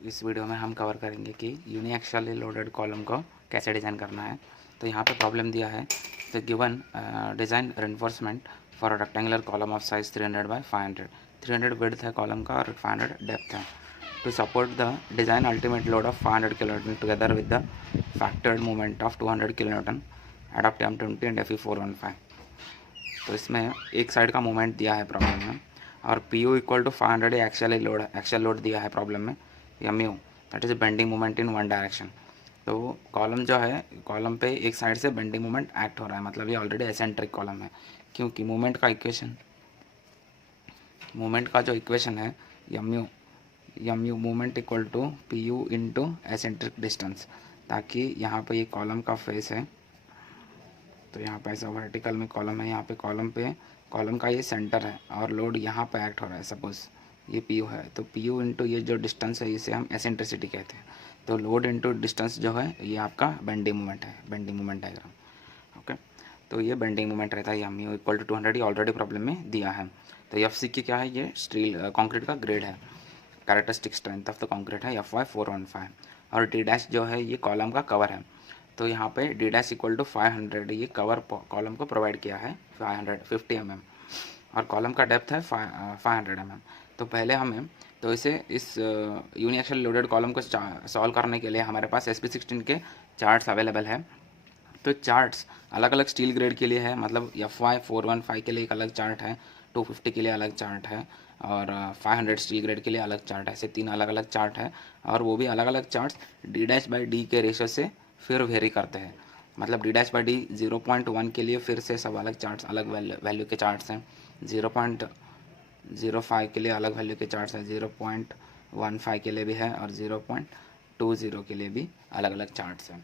इस वीडियो में हम कवर करेंगे कि यूनिएक्सियली लोडेड कॉलम को कैसे डिज़ाइन करना है। तो यहाँ पे प्रॉब्लम दिया है the given design reinforcement for a rectangular column of size 300 by 500। 300 width है कॉलम का और 500 डेप्थ है। To support the design ultimate load of 500 kilonewton together with the factored movement of 200 kilonewton adopt M20 and FE415। तो इसमें एक side का movement दिया है प्रॉब्लम में और PU equal to 500 axial load दिया है प्रॉब्लम में। MU that is bending movement in one direction. तो कॉलम जो है, कॉलम पे एक साइड से बेंडिंग मूवमेंट एक्ट हो रहा है, मतलब ये ऑलरेडी एसेंट्रिक कॉलम है, क्योंकि मूवमेंट का जो इक्वेशन है MU movement equal to PU into eccentric distance, ताकि यहाँ पे ये कॉलम का फेस है, तो यहाँ पे ऐसा वर्टिकल में कॉलम है, यहाँ पे कॉलम का ये सेंटर है और लोड यहाँ पे एक्ट हो रहा है। सपोज ये PU है, तो PU इंटू ये जो डिस्टेंस है इसे हम एसेंट्रिसिटी कहते हैं। तो लोड इंटू डिस्टेंस जो है ये आपका बेंडिंग मूवमेंट है, बेंडिंग मूवमेंट डायग्राम। ओके, तो ये बेंडिंग मूवमेंट रहता है। MU equal to 200 already problem में दिया है। तो FC की क्या है, ये स्टील कॉन्क्रीट का ग्रेड है, characteristic strength of the concrete है FY415। और D डैश जो है ये कॉलम का कवर है, तो यहाँ पे D डैश इक्वल टू 500, ये कवर कॉलम को प्रोवाइड किया है 550 mm और कॉलम का डेप्थ है 500 mm। तो पहले हमें तो इस यूनिएक्सियल लोडेड कॉलम को सॉल्व करने के लिए हमारे पास SP16 के चार्ट्स अवेलेबल है। तो चार्ट्स अलग अलग स्टील ग्रेड के लिए है, मतलब FY415 के लिए एक अलग चार्ट है, 250 के लिए अलग चार्ट है और 500 स्टील ग्रेड के लिए अलग चार्ट है। ऐसे 3 अलग अलग चार्ट है और वो भी अलग अलग charts D dash by D के रेशो से फिर वेरी करते हैं। मतलब D डैश बाई D 0.1 के लिए फिर से सब अलग चार्ट्स, अलग वैल्यू के चार्ट्स हैं। 0.05 के लिए अलग वैल्यू के चार्ट्स हैं, 0.15 के लिए भी है और 0.20 के लिए भी अलग अलग चार्ट्स हैं।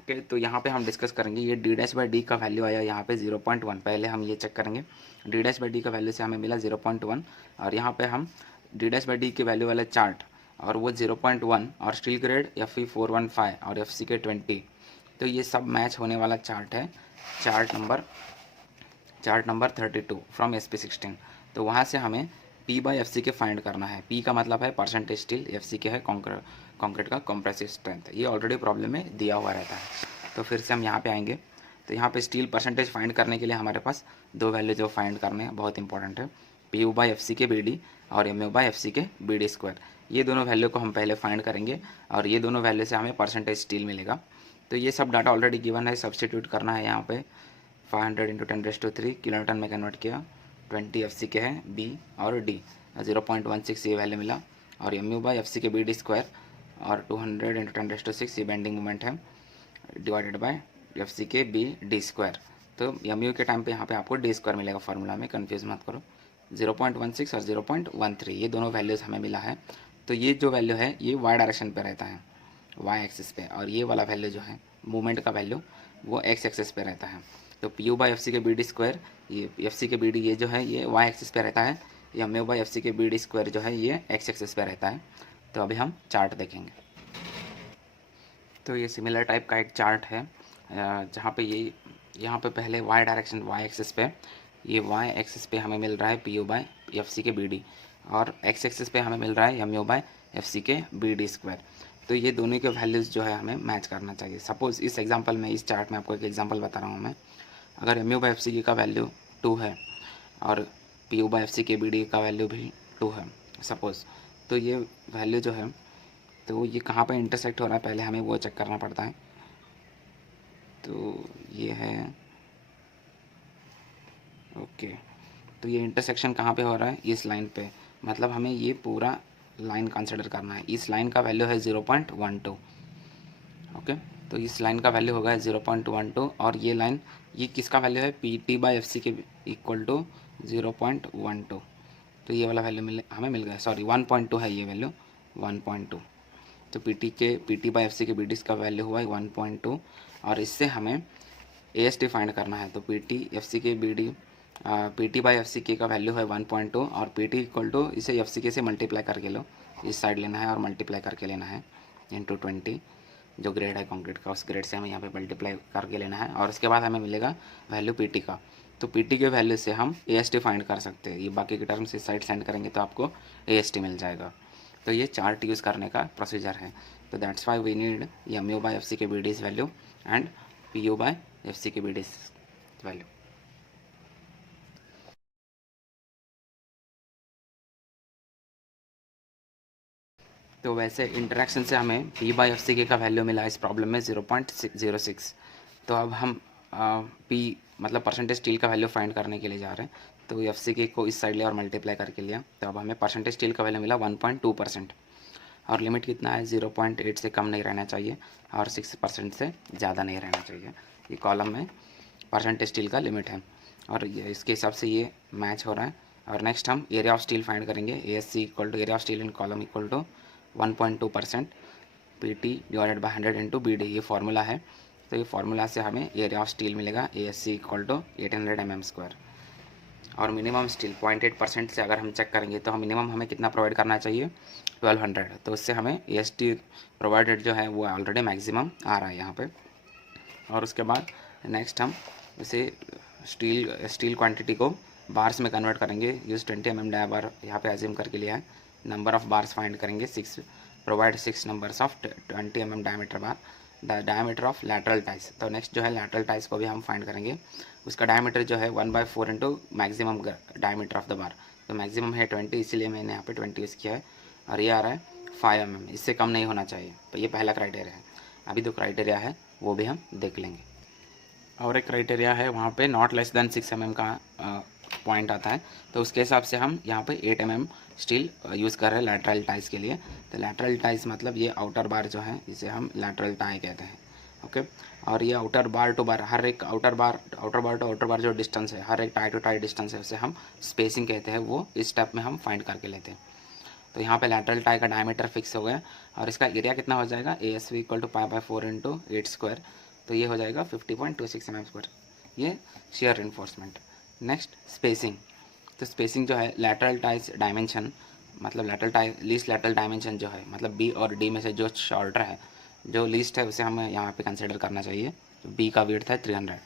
ओके, तो यहाँ पे हम डिस्कस करेंगे ये D डैश बाई D का वैल्यू आया यहाँ पे 0.1। पहले हम ये चेक करेंगे, D डैश बाई D का वैल्यू से हमें मिला 0.1 और यहाँ पे हम D डैश बाई D के वैल्यू वाला चार्ट और वो 0.1 और स्टील ग्रेड FE415 और FC 20, तो ये सब मैच होने वाला चार्ट है। Chart number 32 from SP16। तो वहाँ से हमें P बाई FC के फाइंड करना है। P का मतलब है परसेंटेज स्टील, FC के है कॉन्क्रीट का कंप्रेसिव स्ट्रेंथ। ये ऑलरेडी प्रॉब्लम में दिया हुआ रहता है। तो फिर से हम यहाँ पे आएंगे, तो यहाँ पे स्टील परसेंटेज फाइंड करने के लिए हमारे पास दो वैल्यू जो फाइंड करने हैं बहुत इंपॉर्टेंट है, PU बाई FC के BD और MU बाई FC के BD स्क्वायर। ये दोनों वैल्यू को हम पहले फाइंड करेंगे और ये दोनों वैल्यू से हमें परसेंटेज स्टील मिलेगा। तो ये सब डाटा ऑलरेडी गिवन है, सब्सटीट्यूट करना है यहाँ पे। 500 इंटू 10⁻³ किलोन्यूटन में कन्वर्ट किया, 20 FC के हैं B और D, 0.16 ये वैल्यू मिला और MU बाई FC के BD स्क्वायर और 200 इंटू 10⁻⁶ ये बेंडिंग मोमेंट है डिवाइडेड बाय FC के BD स्क्वायर। तो MU के टाइम पे यहाँ पे आपको D स्क्वायर मिलेगा फार्मूला में, कन्फ्यूज मत करो। 0.16 और 0.13 ये दोनों वैल्यूज़ हमें मिला है। तो ये जो वैल्यू है ये Y डायरेक्शन पे रहता है, Y एक्सिस पे, और ये वाला वैल्यू जो है मूवमेंट का वैल्यू वो X एक्सिस पे रहता है। तो PU बाई FC के BD स्क्वायर, ये FC के BD ये जो है ये Y एक्सिस पे रहता है, MU बाई FC के BD स्क्वायर जो है ये X एक्सिस पे रहता है। तो अभी हम चार्ट देखेंगे। तो ये सिमिलर टाइप का एक चार्ट है जहाँ पे यहाँ पे पहले Y डायरेक्शन Y एक्सिस पे, ये Y एक्सिस पे हमें मिल रहा है PU बाई FC के BD और X एक्सिस पे हमें मिल रहा है MU बाई FC के BD स्क्वायर। तो ये दोनों के वैल्यूज़ जो है हमें मैच करना चाहिए। सपोज़ इस एग्जांपल में, इस चार्ट में आपको एक एग्जांपल बता रहा हूँ मैं। अगर MU बाई FC का वैल्यू 2 है और PU बाई FC के BD का वैल्यू भी 2 है सपोज़, तो ये वैल्यू जो है तो ये कहाँ पे इंटरसेक्ट हो रहा है पहले हमें वो चेक करना पड़ता है। तो ये है ओके, तो ये इंटरसेक्शन कहाँ पे हो रहा है, इस लाइन पे, मतलब हमें ये पूरा लाइन कंसिडर करना है। इस लाइन का वैल्यू है 0.12। ओके, तो इस लाइन का वैल्यू होगा 0.12 और ये लाइन, ये किसका वैल्यू है, PT बाई FC के इक्वल टू 0.12। तो ये वाला वैल्यू हमें मिल गया, सॉरी 1.2 है ये वैल्यू, 1.2। तो PT बाई FC के BD का वैल्यू हुआ है 1.2 और इससे हमें AST फाइंड करना है। तो PT बाई FC के का वैल्यू है 1.2 और PT इक्वल टू इसे FC के से मल्टीप्लाई करके लो, इस साइड लेना है और मल्टीप्लाई करके लेना है इंटू 20, जो ग्रेड है कंक्रीट का उस ग्रेड से हमें यहाँ पे मल्टीप्लाई करके लेना है और उसके बाद हमें मिलेगा वैल्यू PT का। तो PT के वैल्यू से हम AST फाइंड कर सकते हैं। ये बाकी के टर्म्स इस साइड सेंड करेंगे तो आपको AST मिल जाएगा। तो ये चार्ट यूज़ करने का प्रोसीजर है। तो that's why we need MU by FC के BD's value and PU by FC के BD's वैल्यू। तो वैसे इंटरेक्शन से हमें P/FC का वैल्यू मिला इस प्रॉब्लम में 0.606। तो अब हम P मतलब परसेंटेज स्टील का वैल्यू फाइंड करने के लिए जा रहे हैं। तो FC को इस साइड लिया और मल्टीप्लाई करके लिया, तो अब हमें परसेंटेज स्टील का वैल्यू मिला 1.2%। और लिमिट कितना है, 0.8 से कम नहीं रहना चाहिए और 6% से ज़्यादा नहीं रहना चाहिए। ये कॉलम में परसेंटेज स्टील का लिमिट है और इसके हिसाब से ये मैच हो रहा है। और नेक्स्ट हम एरिया ऑफ स्टील फाइंड करेंगे। ASC equal to area of steel in column equal to 1.2% PT divided by 100 into BD, ये फार्मूला है। तो ये फार्मूला से हमें एरिया ऑफ स्टील मिलेगा ASC इक्वल टू 800 mm²। और मिनिमम स्टील 0.8% से अगर हम चेक करेंगे तो हम मिनिमम हमें कितना प्रोवाइड करना चाहिए, 1200। तो उससे हमें AST प्रोवाइडेड जो है वो ऑलरेडी मैक्सिमम आ रहा है यहाँ पे। और उसके बाद नेक्स्ट हम इसे स्टील क्वांटिटी को बार्स में कन्वर्ट करेंगे। यूज़ 20 mm डायबार यहाँ पे एज्यूम करके लिया है। नंबर ऑफ़ बार्स फाइंड करेंगे, 6 provide 6 numbers of 20 mm diameter bar, diameter of lateral ties. तो नेक्स्ट जो है लैटरल टाइस को भी हम फाइंड करेंगे। उसका डायमीटर जो है 1/4 into maximum diameter of the bar. तो मैक्सिमम है 20, इसीलिए मैंने यहाँ पे 20 यूज़ किया है। और ये आ रहा है 5 mm, इससे कम नहीं होना चाहिए। तो ये पहला क्राइटेरिया है। अभी जो क्राइटेरिया है वो भी हम देख लेंगे। और एक क्राइटेरिया है वहाँ पे नॉट लेस देन 6 mm का पॉइंट आता है। तो उसके हिसाब से हम यहाँ पे 8 mm स्टील यूज़ कर रहे हैं लैटरल टाइस के लिए। तो लैटरल टाइस मतलब ये आउटर बार जो है इसे हम लैटरल टाई कहते हैं। ओके, और ये आउटर बार टू बार, हर एक आउटर बार टू आउटर बार जो डिस्टेंस है, हर एक टाई टू टाई डिस्टेंस है, उसे हम स्पेसिंग कहते हैं। वो इस स्टेप में हम फाइंड करके लेते हैं। तो यहाँ पे लैटरल टाई का डायमीटर फिक्स हो गया और इसका एरिया कितना हो जाएगा, ASV इक्वल टू π/4 इंटू 8²। तो ये हो जाएगा 50.26 mm²। ये शेयर इन्फोर्समेंट। Next spacing. तो स्पेसिंग जो है लैटरल टाइज डायमेंशन, मतलब lateral tie least lateral dimension जो है, मतलब B और D में से जो शॉर्टर है, जो लीस्ट है, उसे हमें यहाँ पे कंसिडर करना चाहिए। तो B का विड्थ है 300।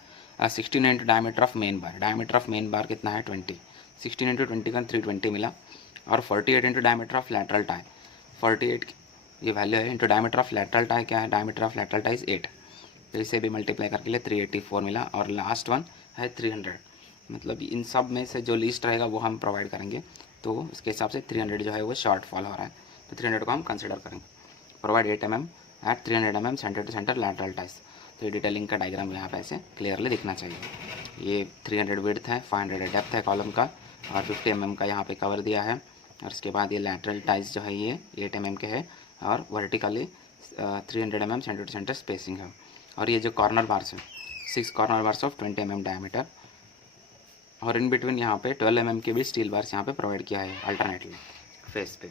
16 into diameter of main bar, diameter of main बार कितना है 20, 16 इंटू 20 का 320 मिला। और 48 into diameter of lateral tie, 48 ये वैल्यू है। Into diameter of lateral tie क्या है, डायमीटर ऑफ लैटरल टाई 8। तो इसे भी मल्टीप्लाई करके लिए 384 मिला। और लास्ट वन है 300, मतलब इन सब में से जो लीस्ट रहेगा वो हम प्रोवाइड करेंगे। तो उसके हिसाब से 300 जो है वो शॉर्ट फॉल हो रहा है, तो 300 को हम कंसिडर करेंगे। Provide 8 mm at 300 mm centre to centre lateral ties. तो ये डिटेलिंग का डायग्राम यहाँ पे ऐसे क्लियरली दिखना चाहिए। ये 300 विड्थ है, 500 डेप्थ है कॉलम का, और 50 mm का यहाँ पे कवर दिया है। और उसके बाद ये लैटरल टाइस जो है ये 8 mm के है, और vertically 300 mm centre to centre spacing है। और ये जो कॉर्नर बार्स है, 6 corner bars of 20 mm diameter, और इन बिटवीन यहाँ पे 12 mm के भी स्टील बार्स यहाँ पे प्रोवाइड किया है अल्टरनेटली फेस पे।